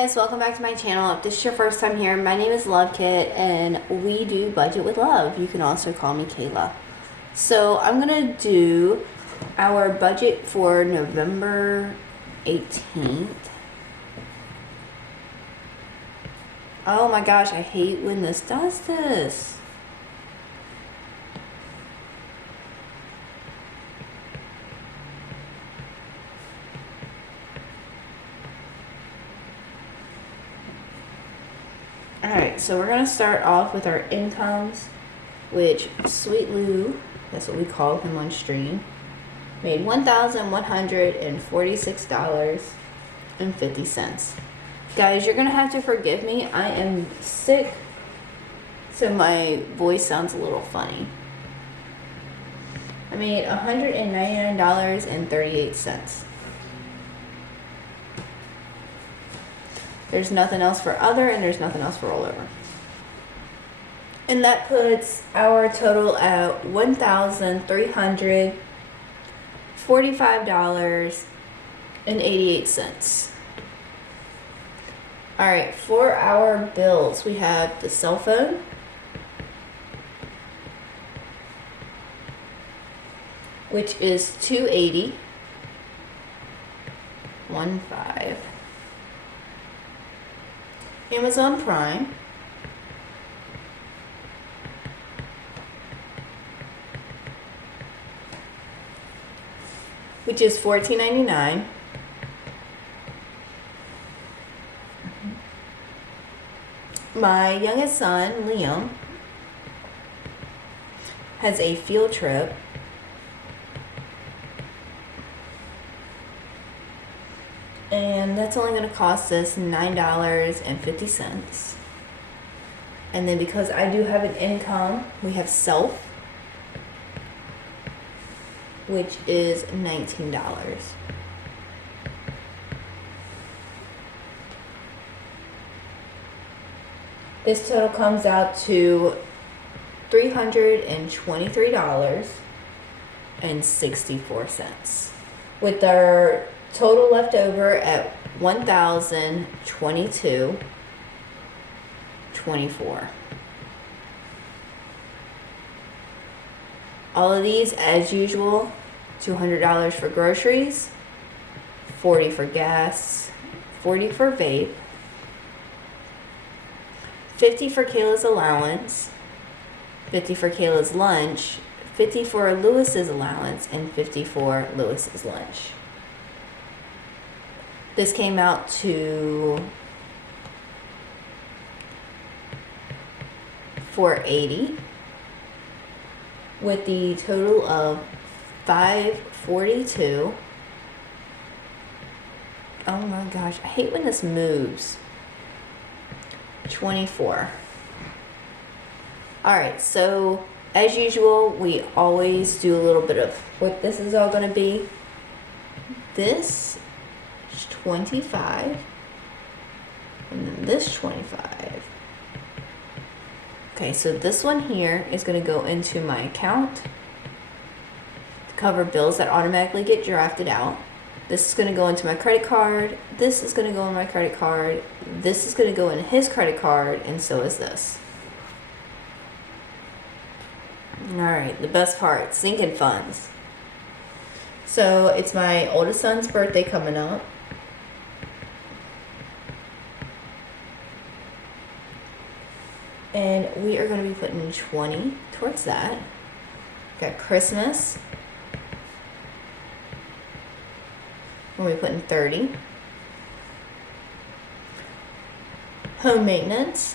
guys, welcome back to my channel. If this is your first time here, my name is Love Kit and we do budget with love. You can also call me Kayla. So I'm gonna do our budget for November 18th. Oh my gosh, I hate when this does this. Alright, so we're going to start off with our incomes, which Sweet Lou, that's what we call him on stream, made $1,146.50. Guys, you're going to have to forgive me. I am sick, so my voice sounds a little funny. I made $199.38. There's nothing else for other, and there's nothing else for rollover. And that puts our total at $1,345.88. All right, for our bills, we have the cell phone, which is $280.15. Amazon Prime, which is $14.99. My youngest son, Liam, has a field trip. And that's only going to cost us $9.50. And then because I do have an income, we have self, which is $19. This total comes out to $323.64, with our total left over at $1,022.24. All of these, as usual, $200 for groceries, $40 for gas, $40 for vape, $50 for Kayla's allowance, $50 for Kayla's lunch, $50 for Lewis's allowance, and $50 for Lewis's lunch. This came out to $480, with the total of $542. Oh my gosh, I hate when this moves. 24. Alright, so as usual, we always do a little bit of what this is all going to be. This 25, and then this 25. Okay, so this one here is going to go into my account to cover bills that automatically get drafted out. This is going to go into my credit card. This is going to go in my credit card. This is going to go in his credit card, and so is this. Alright, the best part, sinking funds. So it's my oldest son's birthday coming up. And we are going to be putting 20 towards that. Got Christmas. We'll be putting 30. Home maintenance.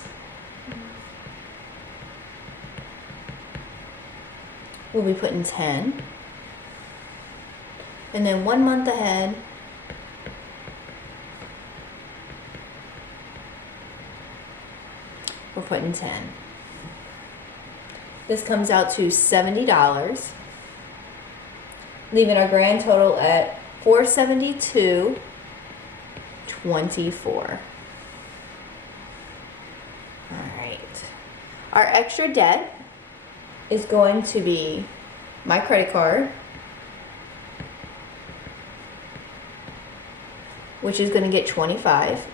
We'll be putting 10. And then 1 month ahead, we're putting 10. This comes out to $70, leaving our grand total at $472.24. Alright. Our extra debt is going to be my credit card, which is going to get 25.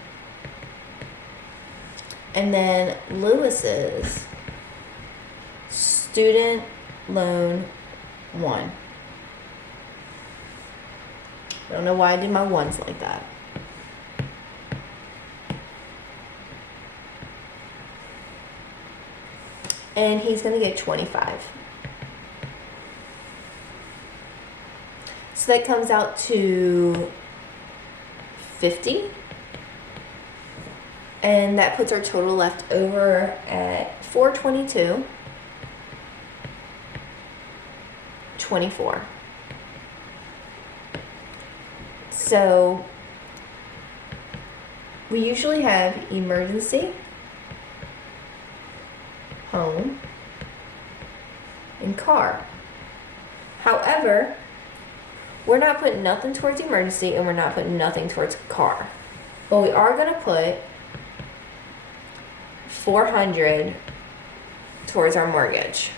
And then Lewis's student loan 1. I don't know why I did my ones like that. And he's going to get 25. So that comes out to 50. And that puts our total left over at 422. 24. So we usually have emergency, home, and car. However, we're not putting nothing towards emergency and we're not putting nothing towards car. But we are going to put 400 towards our mortgage.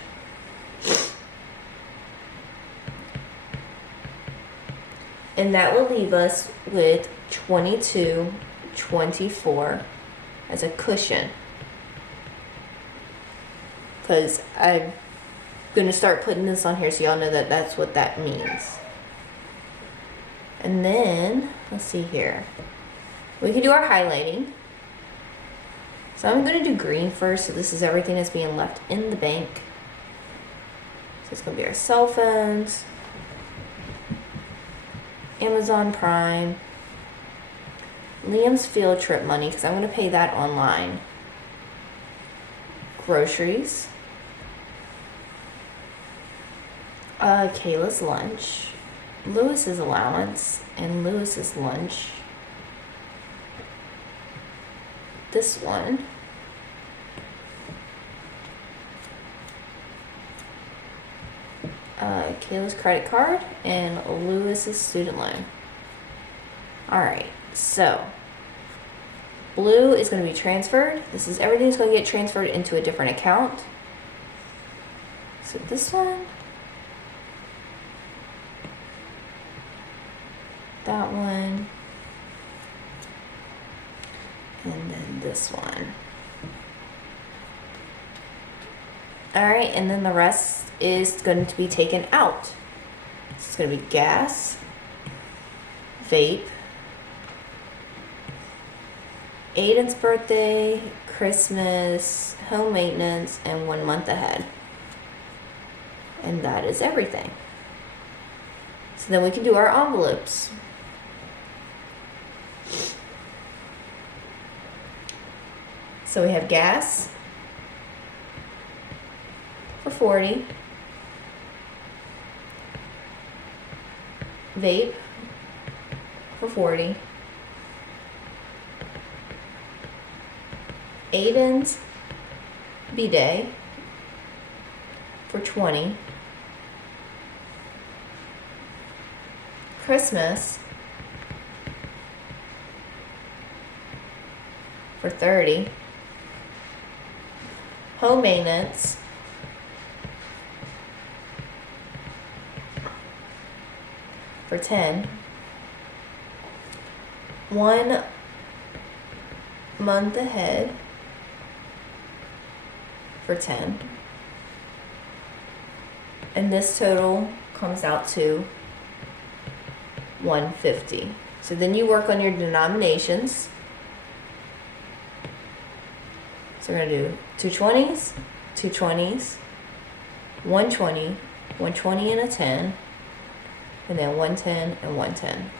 And that will leave us with 22.24 as a cushion. Because I'm going to start putting this on here so y'all know that that's what that means. And then, let's see here. We can do our highlighting. So I'm going to do green first. So this is everything that's being left in the bank. So it's going to be our cell phones, Amazon Prime, Liam's field trip money, because I'm going to pay that online, groceries, Kayla's lunch, Lewis's allowance, and Lewis's lunch, this one, Kayla's credit card, and Lewis's student loan. Alright, so blue is going to be transferred. This is everything's going to get transferred into a different account. So this one, that one, and then this one. Alright, and then the rest is going to be taken out. It's going to be gas, vape, Aiden's birthday, Christmas, home maintenance, and 1 month ahead. And that is everything. So then we can do our envelopes. So we have gas for 40, vape for 40, Aiden's B-Day for 20, Christmas for 30, home maintenance for 10, 1 month ahead for 10, and this total comes out to 150. So then you work on your denominations. So we're going to do 2 20s, 2 20s, 120, 120 and a 10, and then 110 and 110.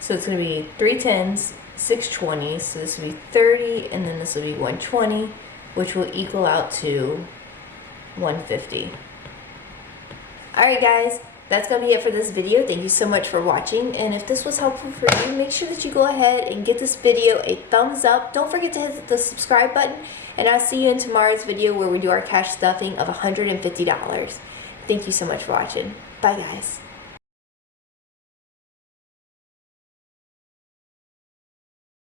So it's going to be 3 10s, 6 20s, so this will be 30, and then this will be 120, which will equal out to 150. Alright guys, that's going to be it for this video. Thank you so much for watching, and if this was helpful for you, make sure that you go ahead and give this video a thumbs up. Don't forget to hit the subscribe button, and I'll see you in tomorrow's video where we do our cash stuffing of $150. Thank you so much for watching. Bye guys.